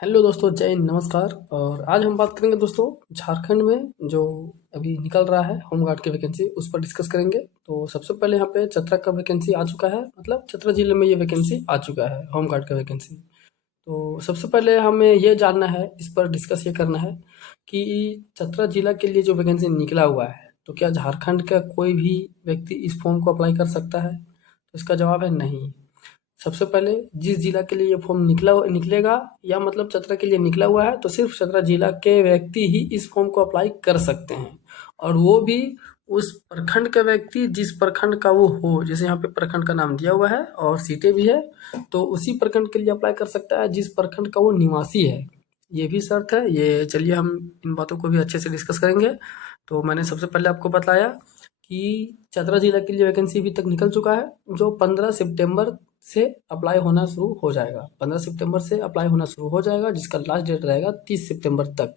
Hello दोस्तों, जय हिंद, नमस्कार। और आज हम बात करेंगे दोस्तों झारखंड में जो अभी निकल रहा है होमगार्ड की वैकेंसी, उस पर डिस्कस करेंगे। तो सबसे पहले यहाँ पे चतरा का वैकेंसी आ चुका है, मतलब चतरा जिले में ये वैकेंसी आ चुका है होमगार्ड का वैकेंसी। तो सबसे पहले हमें ये जानना है, इस पर डिस्कस ये करना है कि चतरा जिला के लिए जो वैकेंसी निकला हुआ है, तो क्या झारखंड का कोई भी व्यक्ति इस फॉर्म को अप्लाई कर सकता है? तो इसका जवाब है नहीं। सबसे पहले जिस जिला के लिए ये फॉर्म निकलेगा, या मतलब चतरा के लिए निकला हुआ है, तो सिर्फ चतरा जिला के व्यक्ति ही इस फॉर्म को अप्लाई कर सकते हैं। और वो भी उस प्रखंड का व्यक्ति जिस प्रखंड का वो हो। जैसे यहाँ पे प्रखंड का नाम दिया हुआ है और सीटें भी है, तो उसी प्रखंड के लिए अप्लाई कर सकता है जिस प्रखंड का वो निवासी है। ये भी शर्त है। ये चलिए हम इन बातों को भी अच्छे से डिस्कस करेंगे। तो मैंने सबसे पहले आपको बताया कि चतरा जिला के लिए वैकेंसी अभी तक निकल चुका है, जो 15 सितंबर से अप्लाई होना शुरू हो जाएगा। 15 सितंबर से अप्लाई होना शुरू हो जाएगा, जिसका लास्ट डेट रहेगा 30 सितंबर तक।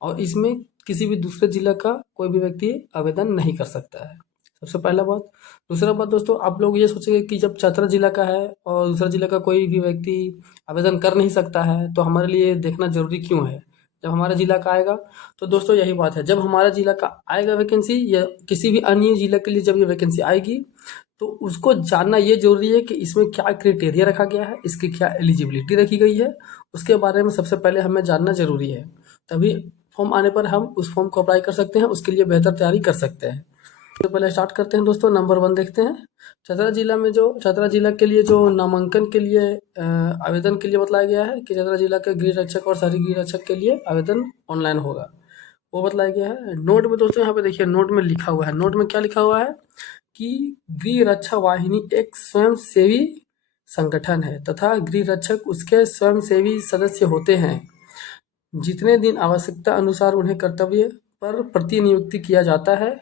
और इसमें किसी भी दूसरे जिला का कोई भी व्यक्ति आवेदन नहीं कर सकता है। सबसे पहला बात। दूसरा बात दोस्तों, आप लोग ये सोचेंगे कि जब चतरा जिला का है और दूसरा जिला का कोई भी व्यक्ति आवेदन कर नहीं सकता है, तो हमारे लिए देखना जरूरी क्यों है? जब हमारा जिला का आएगा, तो दोस्तों यही बात है, जब हमारा जिला का आएगा वैकेंसी, या किसी भी अन्य जिला के लिए जब ये वैकेंसी आएगी, तो उसको जानना ये ज़रूरी है कि इसमें क्या क्राइटेरिया रखा गया है, इसकी क्या एलिजिबिलिटी रखी गई है, उसके बारे में सबसे पहले हमें जानना ज़रूरी है। तभी फॉर्म आने पर हम उस फॉर्म को अप्लाई कर सकते हैं, उसके लिए बेहतर तैयारी कर सकते हैं। तो पहले स्टार्ट करते हैं दोस्तों। नंबर 1 देखते हैं। चतरा जिला के लिए जो नामांकन के लिए आवेदन के लिए बताया गया है कि चतरा जिला के गृह रक्षक और शहरी गृह रक्षक के लिए आवेदन ऑनलाइन होगा, वो बताया गया है। नोट में दोस्तों यहाँ पे देखिए, नोट में लिखा हुआ है। नोट में क्या लिखा हुआ है कि गृह रक्षा वाहिनी एक स्वयंसेवी संगठन है तथा गृह रक्षक उसके स्वयंसेवी सदस्य होते हैं। जितने दिन आवश्यकता अनुसार उन्हें कर्तव्य पर प्रतिनियुक्ति किया जाता है,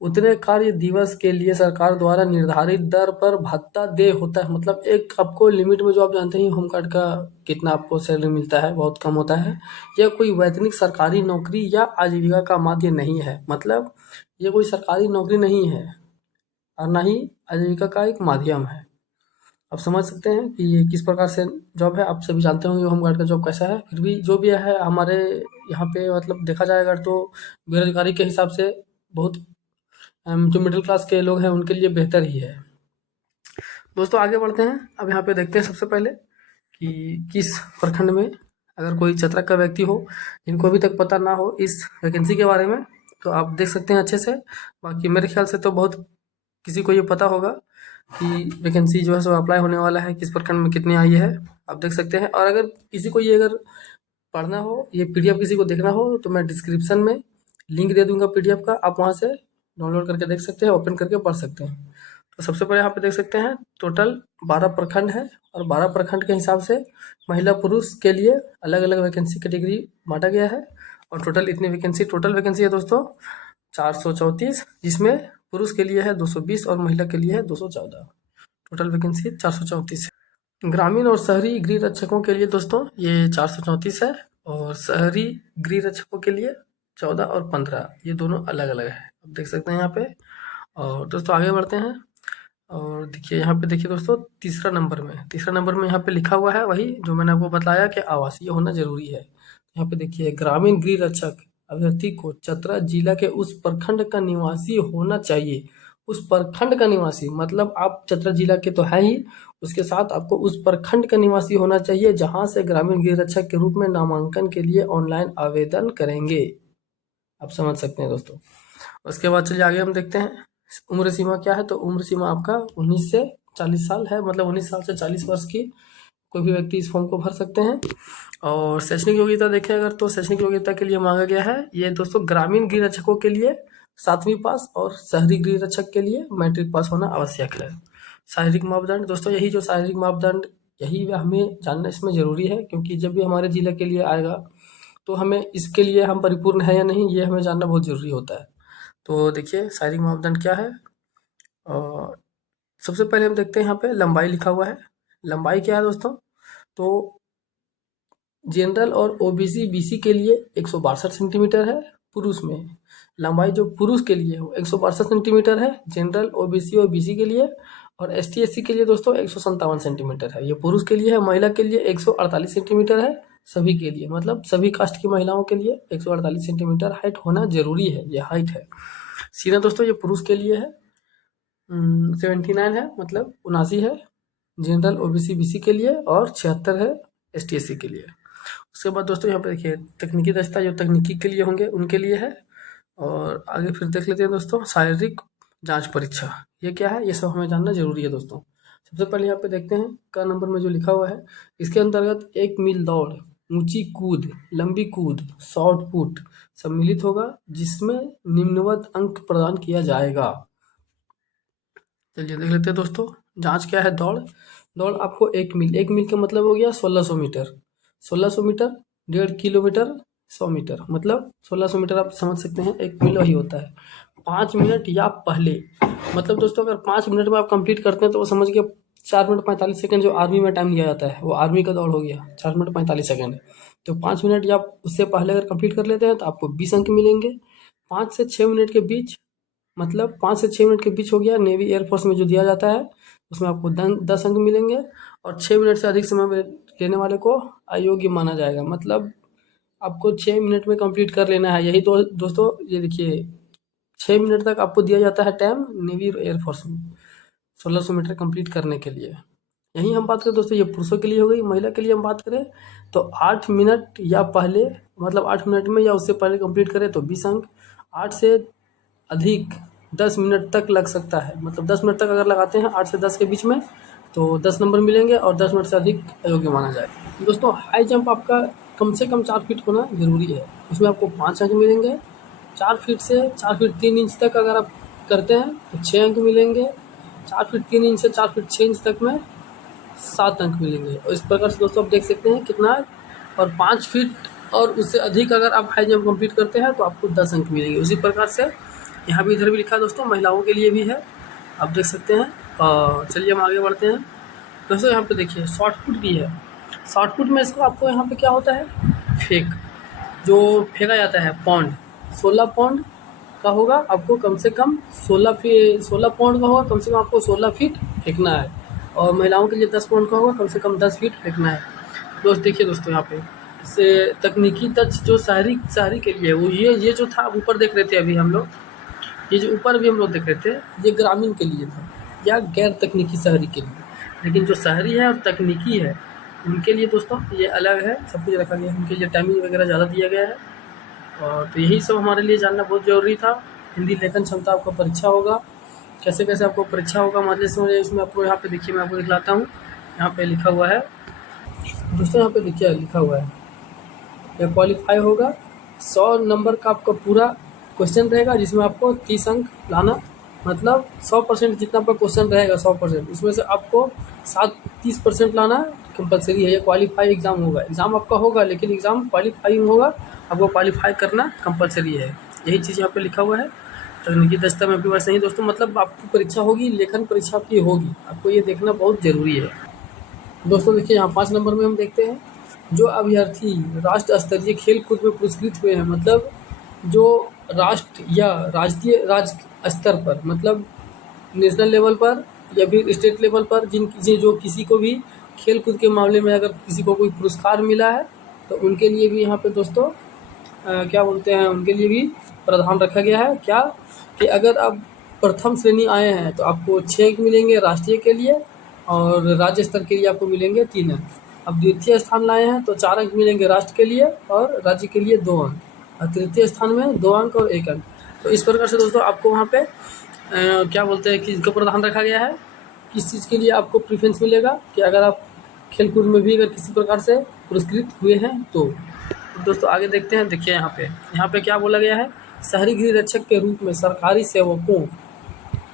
उतने कार्य दिवस के लिए सरकार द्वारा निर्धारित दर पर भत्ता देय होता है। मतलब एक आपको लिमिट में, जो आप जानते हैं होमगार्ड का कितना आपको सैलरी मिलता है, बहुत कम होता है। यह कोई वैतनिक सरकारी नौकरी या आजीविका का माध्य नहीं है। मतलब ये कोई सरकारी नौकरी नहीं है और ना ही आजीविका का एक माध्यम है। आप समझ सकते हैं कि ये किस प्रकार से जॉब है। आप सभी जानते होंगे होमगार्ड का जॉब कैसा है। फिर भी जो भी है हमारे यहाँ पे, मतलब देखा जाएगा तो बेरोजगारी के हिसाब से बहुत जो मिडिल क्लास के लोग हैं उनके लिए बेहतर ही है। दोस्तों आगे बढ़ते हैं। अब यहाँ पे देखते हैं सबसे पहले कि किस प्रखंड में अगर कोई चतरा का व्यक्ति हो, जिनको अभी तक पता ना हो इस वैकेंसी के बारे में, तो आप देख सकते हैं अच्छे से। बाकी मेरे ख्याल से तो बहुत किसी को ये पता होगा कि वैकेंसी जो है सो अप्लाई होने वाला है, किस प्रखंड में कितनी आई है, आप देख सकते हैं। और अगर किसी को ये अगर पढ़ना हो, ये पीडीएफ किसी को देखना हो, तो मैं डिस्क्रिप्शन में लिंक दे दूंगा पीडीएफ का, आप वहाँ से डाउनलोड करके देख सकते हैं, ओपन करके पढ़ सकते हैं। तो सबसे पहले यहाँ पे देख सकते हैं टोटल 12 प्रखंड है, और 12 प्रखंड के हिसाब से महिला पुरुष के लिए अलग अलग वैकेंसी कैटेगरी बांटा गया है। और टोटल इतनी वैकेंसी, टोटल वैकेंसी है दोस्तों 434, जिसमें पुरुष के लिए है 220 और महिला के लिए है 214। टोटल वैकेंसी 434 है। ग्रामीण और शहरी गृह रक्षकों के लिए दोस्तों ये 434 है, और शहरी गृह रक्षकों के लिए 14 और 15, ये दोनों अलग अलग है, आप देख सकते हैं यहाँ पे। और दोस्तों आगे बढ़ते हैं। और देखिए यहाँ पे, देखिए दोस्तों तीसरा नंबर में यहाँ पे लिखा हुआ है वही जो मैंने आपको बताया कि आवासीय होना जरूरी है। यहाँ पे देखिए, ग्रामीण गृह रक्षक अभ्यर्थी को चतरा जिला के उस प्रखंड का निवासी होना चाहिए। उस प्रखंड का निवासी मतलब आप चतरा जिला के तो है ही, उसके साथ आपको उस प्रखंड का निवासी होना चाहिए जहाँ से ग्रामीण गृह रक्षक के रूप में नामांकन के लिए ऑनलाइन आवेदन करेंगे। आप समझ सकते हैं दोस्तों। उसके बाद चलिए आगे हम देखते हैं उम्र सीमा क्या है। तो उम्र सीमा आपका 19 से 40 साल है, मतलब 19 साल से 40 वर्ष की कोई भी व्यक्ति इस फॉर्म को भर सकते हैं। और शैक्षणिक योग्यता देखें अगर, तो शैक्षणिक योग्यता के लिए मांगा गया है ये दोस्तों, ग्रामीण गृह रक्षकों के लिए 7वीं पास और शहरी गृह रक्षक के लिए मैट्रिक पास होना आवश्यक है। शारीरिक मापदंड दोस्तों, यही जो शारीरिक मापदंड, यही हमें जानना इसमें ज़रूरी है, क्योंकि जब भी हमारे जिले के लिए आएगा, तो हमें इसके लिए हम परिपूर्ण है या नहीं, ये हमें जानना बहुत ज़रूरी होता है। तो देखिए शारीरिक मापदंड क्या है। और सबसे पहले हम देखते हैं यहाँ पे लंबाई लिखा हुआ है। लंबाई क्या है दोस्तों? तो जनरल और ओबीसी बीसी के लिए 162 सेंटीमीटर है। पुरुष में लंबाई जो पुरुष के लिए वो 162 सेंटीमीटर है, जनरल ओबीसी और बीसी के लिए। और एसटी एससी के लिए दोस्तों 157 सेंटीमीटर है, ये पुरुष के लिए है। महिला के लिए 148 सेंटीमीटर है, सभी के लिए, मतलब सभी कास्ट की महिलाओं के लिए 148 सेंटीमीटर हाइट होना जरूरी है, ये हाइट है। सीना दोस्तों ये पुरुष के लिए है 79 है, मतलब 79 है जनरल ओबीसी बीसी के लिए, और 76 है एसटी एससी के लिए। उसके बाद दोस्तों यहाँ पे देखिए तकनीकी दस्ता जो तकनीकी के लिए होंगे उनके लिए है। और आगे फिर देख लेते हैं दोस्तों शारीरिक जांच परीक्षा, ये क्या है, ये सब हमें जानना जरूरी है दोस्तों। सबसे पहले यहाँ पे देखते हैं का नंबर में जो लिखा हुआ है, इसके अंतर्गत 1 मील दौड़, ऊंची कूद, लंबी कूद, शॉर्ट पुट सम्मिलित होगा, जिसमें निम्नवत अंक प्रदान किया जाएगा। चलिए देख लेते हैं दोस्तों, जांच क्या है। दौड़, दौड़ आपको 1 मील का मतलब हो गया 1600 मीटर, 1600 मीटर 1.5 किलोमीटर 100 मीटर, मतलब 1600 मीटर आप समझ सकते हैं 1 मील वही होता है। 5 मिनट या पहले, मतलब दोस्तों अगर 5 मिनट में आप कंप्लीट करते हैं तो वो समझ के 4 मिनट 45 सेकंड जो आर्मी में टाइम दिया जाता है वो आर्मी का दौड़ हो गया 4 मिनट 45 सेकंड। तो 5 मिनट या उससे पहले अगर कंप्लीट कर लेते हैं तो आपको 20 अंक मिलेंगे। 5 से 6 मिनट के बीच, मतलब 5 से 6 मिनट के बीच हो गया नेवी एयरफोर्स में जो दिया जाता है, उसमें आपको 10 अंक मिलेंगे। और 6 मिनट से अधिक समय में लेने वाले को अयोग्य माना जाएगा, मतलब आपको 6 मिनट में कंप्लीट कर लेना है। यही तो दोस्तों ये देखिए 6 मिनट तक आपको दिया जाता है टाइम नेवी एयरफोर्स में 1600 मीटर कंप्लीट करने के लिए। यही हम बात करें दोस्तों, ये पुरुषों के लिए हो गई। महिला के लिए हम बात करें तो 8 मिनट या पहले, मतलब 8 मिनट में या उससे पहले कंप्लीट करें तो 20 अंक। 8 से अधिक 10 मिनट तक लग सकता है, मतलब 10 मिनट तक अगर लगाते हैं 8 से 10 के बीच में तो 10 नंबर मिलेंगे, और 10 मिनट से अधिक अयोग्य माना जाए। दोस्तों हाई जंप आपका कम से कम 4 फीट होना जरूरी है, उसमें आपको 5 अंक मिलेंगे। 4 फीट से 4 फीट 3 इंच तक अगर आप करते हैं तो 6 अंक मिलेंगे। 4 फीट 3 इंच से 4 फीट 6 इंच तक में 7 अंक मिलेंगे। और इस प्रकार से दोस्तों आप देख सकते हैं कितना है। और 5 फीट और उससे अधिक अगर आप हाई जंप कंप्लीट करते हैं तो आपको 10 अंक मिलेंगे। उसी प्रकार से यहाँ भी इधर भी लिखा है दोस्तों, महिलाओं के लिए भी है, आप देख सकते हैं। चलिए हम आगे बढ़ते हैं दोस्तों। यहाँ पे देखिए शॉर्ट पुट भी है। शॉर्ट पुट में इसको आपको यहाँ पे क्या होता है, फेंक जो फेंका जाता है पौंड, 16 पौंड का होगा आपको, कम से कम 16 पौंड का होगा, कम से कम आपको 16 फीट फेंकना है। और महिलाओं के लिए 10 पौंड का होगा, कम से कम 10 फीट फेंकना है। दोस्त देखिए दोस्तों यहाँ पे से तकनीकी टच जो शहरी शहरी के लिए वो ये जो था, आप ऊपर देख रहे थे अभी हम लोग, ये जो ऊपर भी हम लोग देख रहे थे ये ग्रामीण के लिए था या गैर तकनीकी शहरी के लिए। लेकिन जो शहरी है और तकनीकी है उनके लिए दोस्तों ये अलग है, सब कुछ रखा गया है, उनके लिए टाइमिंग वगैरह ज़्यादा दिया गया है। और तो यही सब हमारे लिए जानना बहुत ज़रूरी था। हिंदी लेखन क्षमता आपका परीक्षा होगा, कैसे कैसे आपको परीक्षा होगा मतलब समझिए। इसमें आपको यहाँ पे देखिए, मैं आपको दिखलाता हूँ, यहाँ पे लिखा हुआ है दोस्तों, यहाँ पे देखिए लिखा हुआ है यह क्वालिफाई होगा। 100 नंबर का आपका पूरा क्वेश्चन रहेगा, जिसमें आपको 30 अंक लाना, मतलब 100% जितना आपका क्वेश्चन रहेगा 100%, उसमें से आपको 30% लाना कंपलसरी है। ये क्वालिफाई एग्ज़ाम होगा, एग्ज़ाम आपका होगा लेकिन एग्ज़ाम क्वालिफाइंग होगा, आपको क्वालिफाई करना कंपलसरी है। यही चीज़ यहाँ पे लिखा हुआ है। तकनीकी दस्ता में भी वैसे ही दोस्तों, मतलब आपकी परीक्षा होगी, लेखन परीक्षा आपकी होगी, आपको ये देखना बहुत ज़रूरी है दोस्तों। देखिए यहाँ 5 नंबर में हम देखते हैं, जो अभ्यर्थी राष्ट्र स्तरीय खेल कूद में पुरस्कृत हुए हैं, मतलब जो राष्ट्र या राज्य स्तर पर, मतलब नेशनल लेवल पर या फिर स्टेट लेवल पर जो किसी को भी खेल कूद के मामले में अगर किसी को कोई पुरस्कार मिला है तो उनके लिए भी यहाँ पे दोस्तों क्या बोलते हैं, उनके लिए भी प्रावधान रखा गया है। क्या कि अगर आप प्रथम श्रेणी आए हैं तो आपको 6 अंक मिलेंगे राष्ट्रीय के लिए, और राज्य स्तर के लिए आपको मिलेंगे 3 अंक। अब द्वितीय स्थान लाए हैं तो 4 अंक मिलेंगे राष्ट्र के लिए और राज्य के लिए 2 अंक, और तृतीय स्थान में 2 अंक और 1 अंक। तो इस प्रकार से दोस्तों आपको वहाँ पे क्या बोलते हैं कि इसका प्रावधान रखा गया है, किस चीज़ के लिए आपको प्रेफरेंस मिलेगा, कि अगर आप खेलकूद में भी अगर किसी प्रकार से पुरस्कृत हुए हैं तो दोस्तों आगे देखते हैं। देखिए यहाँ पे क्या बोला गया है, शहरी गृह रक्षक के रूप में सरकारी सेवकों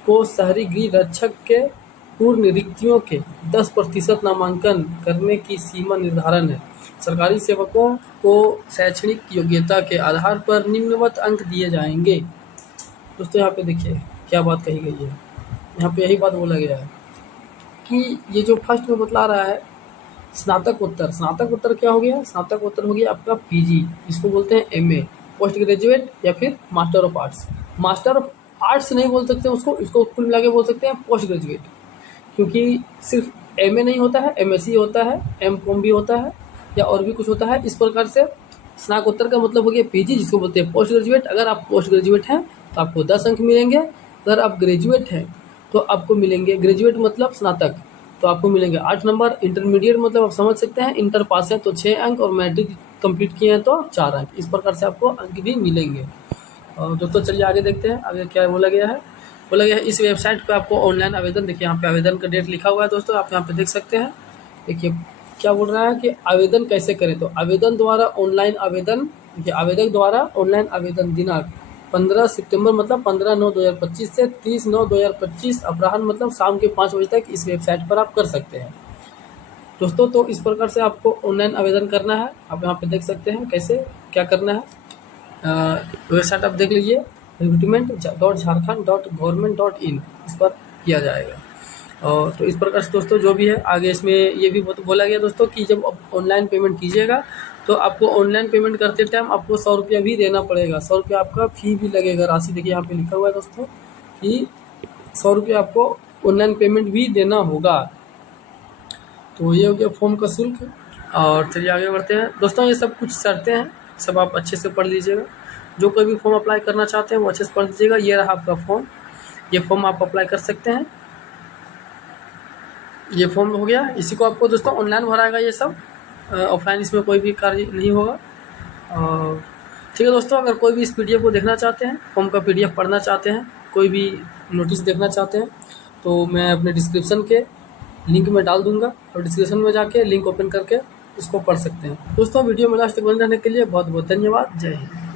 को शहरी गृह रक्षक के पूर्ण रिक्तियों के 10% नामांकन करने की सीमा निर्धारण है। सरकारी सेवकों को शैक्षणिक योग्यता के आधार पर निम्नवत अंक दिए जाएंगे। दोस्तों यहाँ पे देखिए क्या बात कही गई है, यहाँ पे यही बात बोला गया है कि ये जो फर्स्ट में बतला रहा है स्नातकोत्तर, स्नातकोत्तर क्या हो गया, स्नातकोत्तर हो गया आपका पीजी, इसको बोलते हैं एमए, पोस्ट ग्रेजुएट या फिर master of arts. Master of arts नहीं बोल सकते उसको, इसको कुल मिला के बोल सकते हैं पोस्ट ग्रेजुएट, क्योंकि सिर्फ एमए नहीं होता है, एमएससी होता है, एमकॉम भी होता है, या और भी कुछ होता है। इस प्रकार से स्नातकोत्तर का मतलब हो गया पीजी, जिसको बोलते हैं पोस्ट ग्रेजुएट। अगर आप पोस्ट ग्रेजुएट हैं तो आपको 10 अंक मिलेंगे। अगर आप ग्रेजुएट हैं तो आपको मिलेंगे, ग्रेजुएट मतलब स्नातक, तो आपको मिलेंगे 8 नंबर। इंटरमीडिएट मतलब आप समझ सकते हैं, इंटर पास है तो 6 अंक, और मैट्रिक कंप्लीट किए हैं तो 4 अंक। इस प्रकार से आपको अंक भी मिलेंगे। और दोस्तों चलिए आगे देखते हैं, आगे क्या बोला गया है। बोला गया है इस वेबसाइट पे आपको ऑनलाइन आवेदन, देखिए यहाँ पे आवेदन का डेट लिखा हुआ है दोस्तों, आप यहाँ पे देख सकते हैं। देखिए क्या बोल रहा है कि आवेदन कैसे करें, तो आवेदन द्वारा ऑनलाइन आवेदन, देखिए आवेदक द्वारा ऑनलाइन आवेदन दिनांक 15 सितंबर मतलब 15/9/2025 से 30/9/2025 अपराह्न मतलब शाम के 5 बजे तक इस वेबसाइट पर आप कर सकते हैं दोस्तों। तो इस प्रकार से आपको ऑनलाइन आवेदन करना है। आप यहाँ पे देख सकते हैं कैसे क्या करना है। वेबसाइट आप देख लीजिए, recruitment.jharkhand.government.in, इस पर किया जाएगा। और तो इस प्रकार से दोस्तों जो भी है आगे इसमें ये भी बोला गया दोस्तों कि जब ऑनलाइन पेमेंट कीजिएगा तो आपको ऑनलाइन पेमेंट करते टाइम आपको 100 रुपया भी देना पड़ेगा। 100 रुपया आपका फी भी लगेगा, राशि देखिए यहाँ पे लिखा हुआ है दोस्तों कि 100 रुपया आपको ऑनलाइन पेमेंट भी देना होगा। तो ये हो गया फॉर्म का शुल्क। और चलिए आगे बढ़ते हैं दोस्तों, ये सब कुछ शर्तें हैं, सब आप अच्छे से पढ़ लीजिएगा। जो कोई भी फॉर्म अप्लाई करना चाहते हैं वो अच्छे से पढ़ लीजिएगा। ये रहा आपका फॉर्म, ये फॉर्म आप अप्लाई कर सकते हैं। ये फॉर्म हो गया, इसी को आपको दोस्तों ऑनलाइन भराएगा, ये सब ऑफलाइन इसमें कोई भी कार्य नहीं होगा। और ठीक है दोस्तों, अगर कोई भी इस पीडीएफ को देखना चाहते हैं, फॉर्म का पीडीएफ पढ़ना चाहते हैं, कोई भी नोटिस देखना चाहते हैं, तो मैं अपने डिस्क्रिप्शन के लिंक में डाल दूंगा, और डिस्क्रिप्शन में जाके लिंक ओपन करके उसको पढ़ सकते हैं दोस्तों। वीडियो में लास्ट तक बने रहने के लिए बहुत बहुत धन्यवाद। जय हिंद।